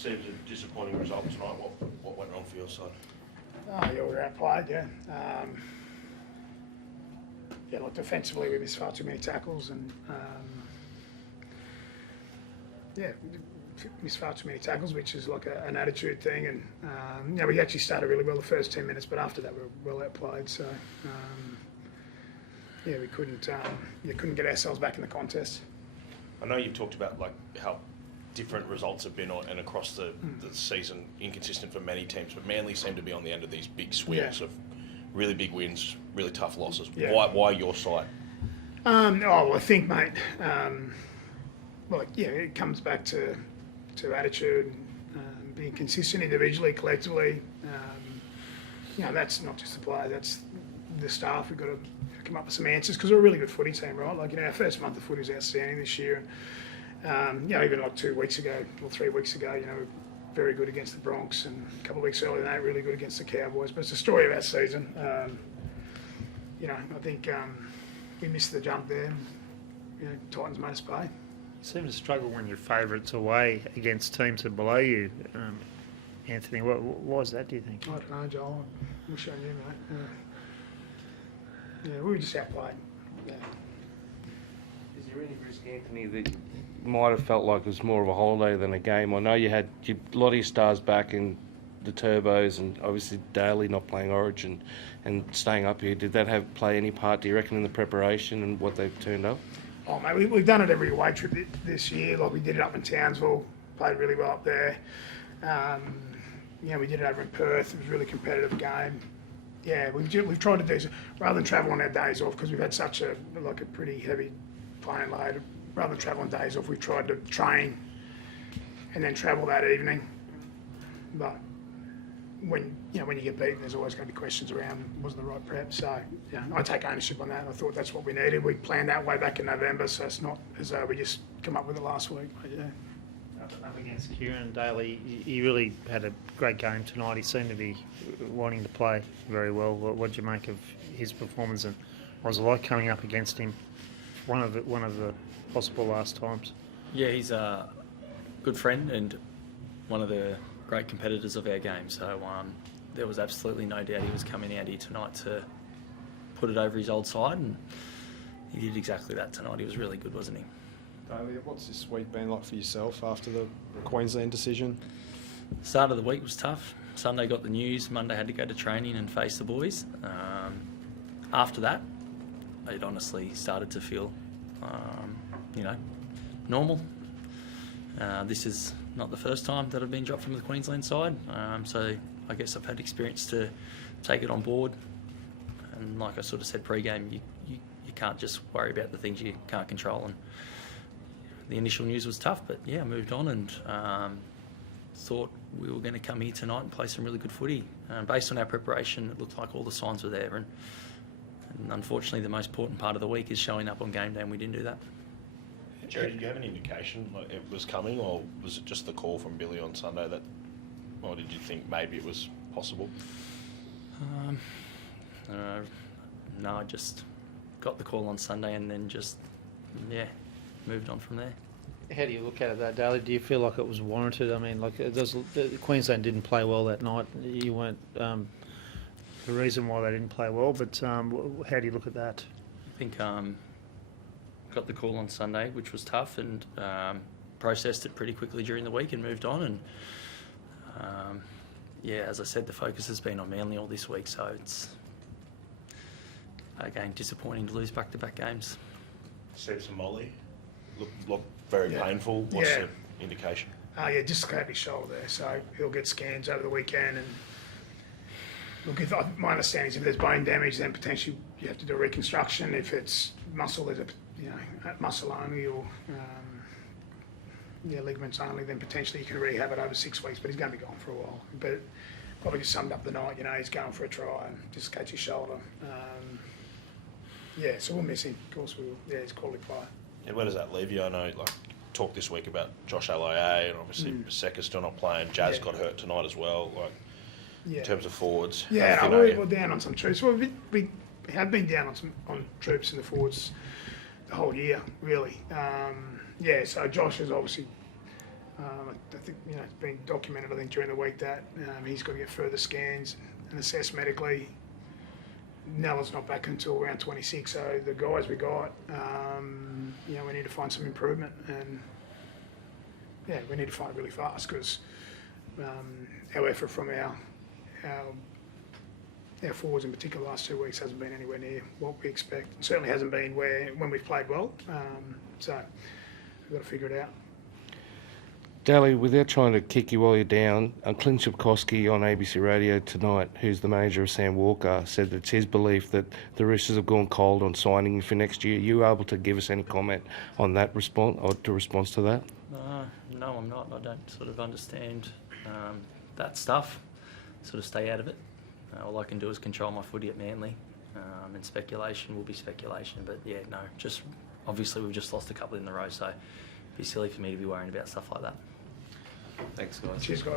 Seems a disappointing result tonight. What went wrong for your side? Oh, yeah, we were outplayed, yeah. Look, defensively we missed far too many tackles and, missed far too many tackles, which is like an attitude thing. And, we actually started really well the first 10 minutes, but after that we were well outplayed. So, we couldn't get ourselves back in the contest. I know you've talked about like how different results have been and across the season, inconsistent for many teams, but Manly seem to be on the end of these big swings of really big wins, really tough losses. Yeah. Why your side? I think, mate, it comes back to attitude, being consistent individually, collectively. That's not just the player, that's the staff. We've got to come up with some answers because we're a really good footy team, right? Like, our first month of footy was outstanding this year. Even like 2 weeks ago or 3 weeks ago, very good against the Bronx, and a couple of weeks earlier than that, really good against the Cowboys. But it's the story of our season. I think we missed the jump there. Titans made us pay. You seem to struggle when you're favourites away against teams that are below you, Anthony. Why is that, do you think? I don't know, Joel. I wish I knew, mate. We were just outplayed. Yeah. Is there any risk, Anthony, that you might have felt like it was more of a holiday than a game? I know you had a lot of your stars back in the Turbos, and obviously Daly not playing Origin and staying up here. Did that play any part, do you reckon, in the preparation and what they've turned up? Oh, mate, we've done it every away trip this year. Like, we did it up in Townsville, played really well up there. We did it over in Perth. It was a really competitive game. Yeah, we've tried to do, rather than travel on our days off, because we've had such a pretty heavy plane load. Rather than travel on days off, we've tried to train and then travel that evening. But when you get beaten, there's always going to be questions around, was the right prep? So, I take ownership on that. I thought that's what we needed. We planned that way back in November, so it's not as though we just come up with it last week. But, Up against Kieran Daly, he really had a great game tonight. He seemed to be wanting to play very well. What did you make of his performance, and what was it like coming up against him? One of the possible last times. Yeah, he's a good friend and one of the great competitors of our game. So there was absolutely no doubt he was coming out here tonight to put it over his old side, and he did exactly that tonight. He was really good, wasn't he? Daly, what's this week been like for yourself after the Queensland decision? Start of the week was tough. Sunday got the news. Monday had to go to training and face the boys. After that, it honestly started to feel, normal. This is not the first time that I've been dropped from the Queensland side, so I guess I've had experience to take it on board. And like I sort of said pre-game, you can't just worry about the things you can't control. And the initial news was tough, but I moved on and thought we were going to come here tonight and play some really good footy. Based on our preparation, it looked like all the signs were there. And unfortunately, the most important part of the week is showing up on game day, and we didn't do that. Jerry, did you have any indication like it was coming, or was it just the call from Billy on Sunday that, or did you think maybe it was possible? No, I just got the call on Sunday and then just, moved on from there. How do you look at it, that, Daly? Do you feel like it was warranted? I mean, Queensland didn't play well that night. You weren't the reason why they didn't play well, but how do you look at that? I think got the call on Sunday, which was tough, and processed it pretty quickly during the week and moved on. And as I said, the focus has been on Manly all this week, so it's again disappointing to lose back-to-back games. Seems to Molly look very painful. What's the indication? Just scraped his shoulder there, so he'll get scans over the weekend. And look, my understanding is if there's bone damage, then potentially you have to do a reconstruction. If it's muscle, there's muscle only or ligaments only, then potentially you can rehab it over 6 weeks. But he's going to be gone for a while. But probably just summed up the night. He's going for a try and dislocates his shoulder. So we'll miss him. Of course we will. He's a quality player. And where does that leave you? I know, talk this week about Josh Aloiai, and obviously Seca's still not playing. Jazz got hurt tonight as well. In terms of forwards. We're down on some troops. Well, we have been down on troops in the forwards the whole year, really. So Josh is obviously I think it's been documented. I think during the week that he's got to get further scans and assessed medically. Nella's not back until around 26, so the guys we got, we need to find some improvement, and we need to find it really fast because our effort from our forwards in particular last 2 weeks hasn't been anywhere near what we expect. It certainly hasn't been when we've played well. So we've got to figure it out. Daly, without trying to kick you while you're down, Clint Shipkowski on ABC Radio tonight, who's the manager of Sam Walker, said that it's his belief that the Roosters have gone cold on signing you for next year. Are you able to give us any comment on that response to that? No, I'm not. I don't sort of understand that stuff. Sort of stay out of it. All I can do is control my footy at Manly, and speculation will be speculation. But yeah, no, just obviously we've just lost a couple in a row, so it'd be silly for me to be worrying about stuff like that. Thanks, guys. Cheers, guys.